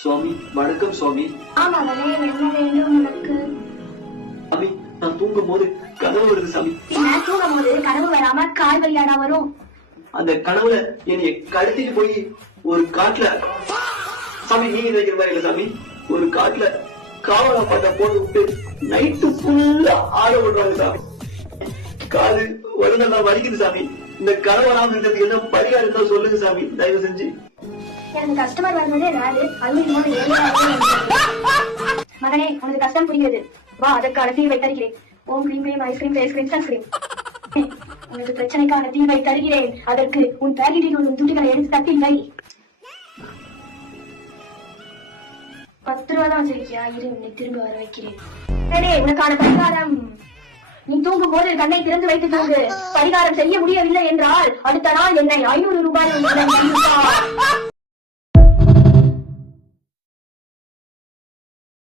சுவாமி வணக்கம் சுவாமி. ஆமா மகனே, என்ன வேண்டும் உனக்கு? சாமி, நான் தூங்கும் போது கனவு வருது சாமி. நான் தூங்கும் போது கனவு வராம கால் வழியாடா வரும். அந்த கனவுல என்னைய கடத்திட்டு போய் ஒரு காட்டுல, சாமி நீங்க நினைக்கிற மாதிரி இல்ல சாமி, ஒரு காட்டுல காவலா பாட்டா போட்டு விட்டு நைட்டு ஃபுல்லா ஆட விடுறாங்க சாமி. காது உடனெல்லாம் வலிக்குது சாமி. இந்த கனவு வராம இருக்கிறதுக்கு என்ன பரிகாரம் இருந்தா சொல்லுங்க சாமி, தயவு செஞ்சு. எனக்கு கஸ்டமர் வருவதே ராது. மகனே, உனக்கு கஷ்டம் புரிகிறது. வா, அதற்கான தீர்வை தருகிறேன். ஓம் கிரீம் கிரீம் ஐஸ்கிரீம் ஃபேஸ்கிரீம் சன்ஸ்கிரீம். உனக்கு பிரச்சனைக்கான தீர்வை தருகிறேன். அதற்கு உன் பேக்கெட்டில் உள்ள துட்டுகளை எடுத்து தட்டி வை. 10 ரூபா தான் வச்சிருக்கியா? இரு, உன்னை திரும்ப வர வைக்கிறேன். உனக்கான பரிகாரம். நீ தூங்கும் போது கண்ணை திறந்து வைத்து தூங்கு. பரிகாரம் செய்ய முடியவில்லை என்றால் அடுத்த நாள் என்னை 500 ரூபாய்